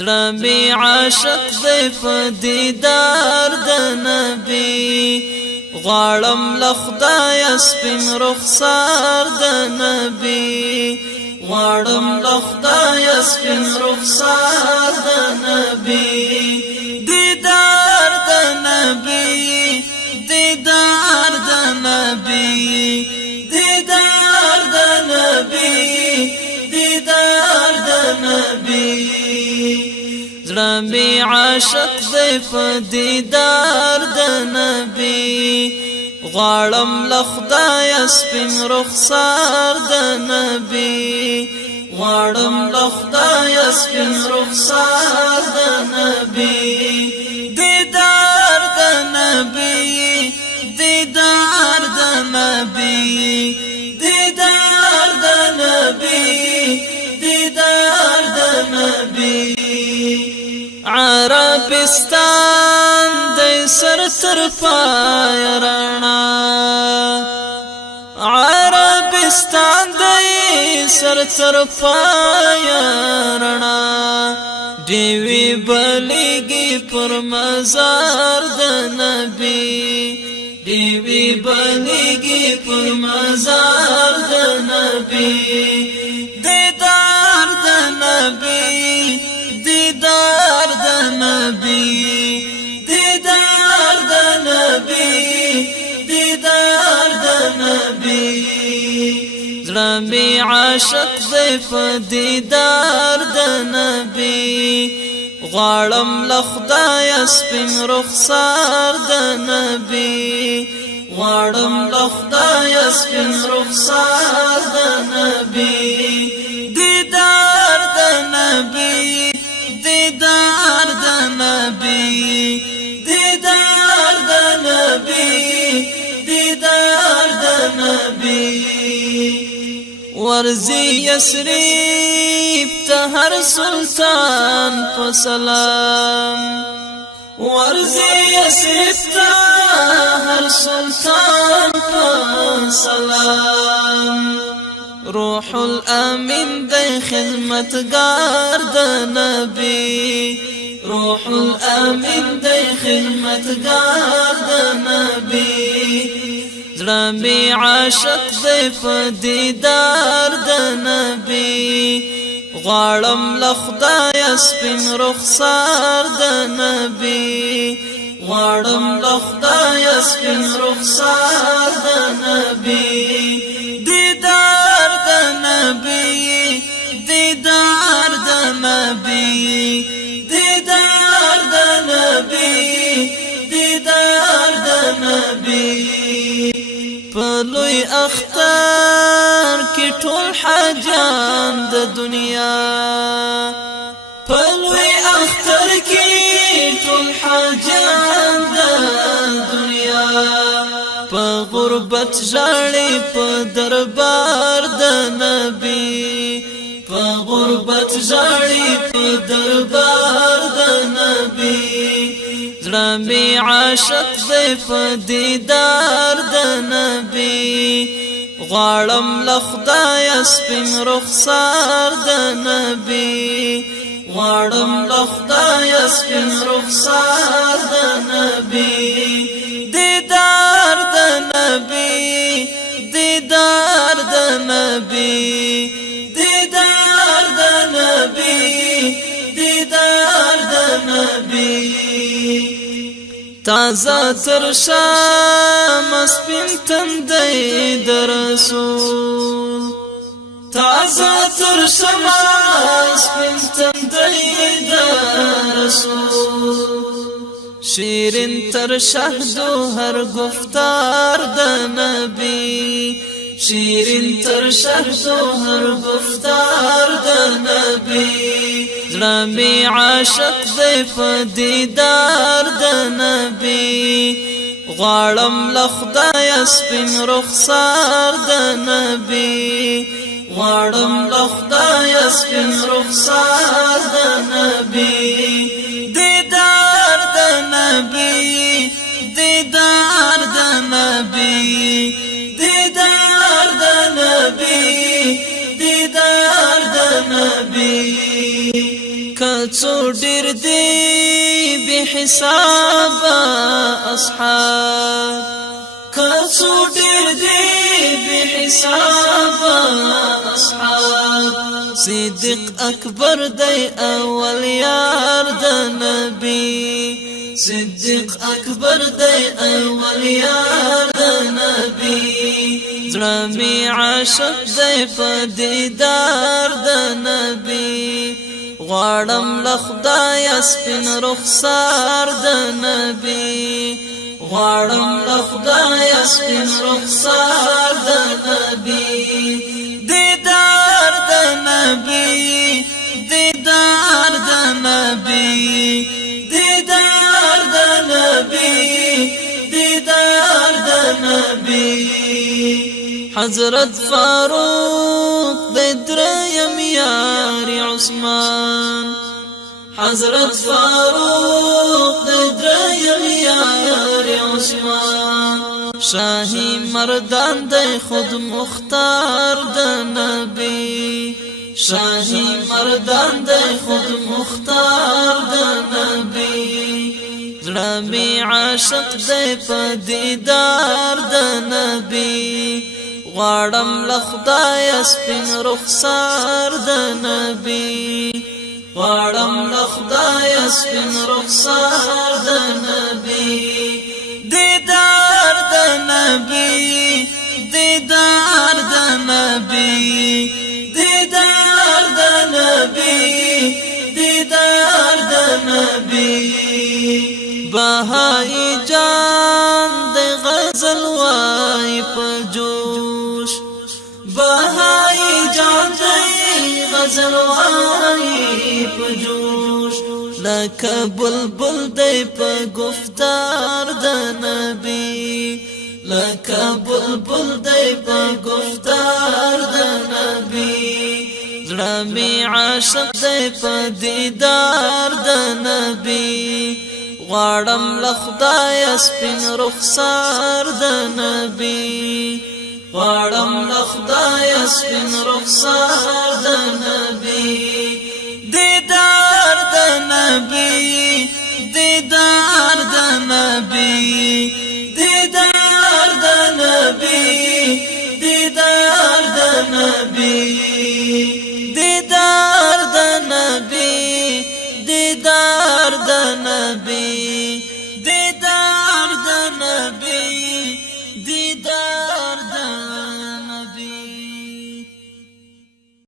زړه می عاشق دی په دیدار د نبی غواړم له خدایه سپین رخسار د نبی غواړم له خدایه سپین رخسار د نبی دیدار د نبی دیدار د نبی دیدار د نبی دیدار د نبی زړه می عاشق دی په دیدار د نبی غواړم له خدایه سپین رخسار د نبی غواړم له خدایه سپین رخسار د نبی دیدار د نبی دیدار د نبی دیدار د نبی دیدار د نبی عربستان دی سر تر پای رڼا عربستان دی سر تر پای رڼا دیوی بلیگی پر مزار د نبی دیوی بلیگی پر مزار د نبی دیدار د نبی دیدار د نبی دیدار د نبی دیدار د نبی زړه می عاشق دی په دیدار د نبی غواړم له خدایه سپین رخسار د نبی غواړم له خدایه سپین رخسار د نبی دیدار د نبی دیدار د نبی دیدار د نبی دیدار د نبی ورزی یسریب ته هر سلطان په سلام ورزی یسریب ته هر سلطان په سلام روح الامین دی خدمتگار د نبی روح الامین دی خدمتگار د نبی زړه می عاشق دی په دیدار د نبی غواړم له خدایه سپین رخسار د نبی غواړم له خدایه سپین رخسار د نبی دیدار د نبی دیدار د نبی دیدار د نبی دیدار د نبی په لوی اختر کې ټول حاجان د دنیا په لوی اختر کې ټول حاجان د دنیا په غربت ژاړي په دربار د نبی په غربت ژاړي په دربار د نبی زړه می عاشق دی په دیدار د نبی غواړم له خدایه سپین رخسار د نبی غواړم له خدایه سپین رخسار د نبی دیدار د نبی دیدار د نبی دیدار د نبی دیدار د نبی تازه تر شام سپین تندی د رسول تازه تر شام سپین تندی د رسول شیرین تر شهدو هر گفتار د نبی شیرین تر شهدو هر گفتار د نبی زړه می عاشق دی په دیدار د نبی غواړم له خدایه سپین رخسار د نبی غواړم له خدایه سپین رخسار د نبی دیدار د نبی دیدار د نبی دیدار د نبی دیدار د نبی کڅو ډیر دی بے حساب اصحاب کڅو ډیر دی بے حساب اصحاب صدیق اکبر دی اول یار د نبی صدیق اکبر دی اول یار د نبی زړه می عاشق دی په دیدار د نبی غواړم له خدایه سپین رخسار د نبی غواړم له خدایه سپین رخسار د نبی دیدار د نبی دیدار د نبی دیدار د نبی دیدار د نبی حضرت فاروق د دریم یار عثمان حضرت فاروق د دریم یار عثمان شاہی مردان د خود مختار د نبی شاہی مردان د خود مختار د نبی زړه می عاشق دی په دیدار د نبی غواړم له خدایه سپین رخسار د نبی غواړم له خدایه سپین رخسار د نبی دیدار د نبی دیدار د نبی دیدار د نبی دیدار د نبی بهائی جان د غزل وای په جوش بهائی جان د غزل وای په جوش لکه بلبل دی په گفتار د نبی لکه بلبل دی په گفتار د نبی زړه می عاشق دی په دیدار د نبی غواړم له خدایه سپین رخسار د نبی غواړم له خدایه سپین رخسار د نبی دیدار د نبی دیدار د نبی دیدار د نبی دیدار د نبی دیدار د نبی دیدار د نبی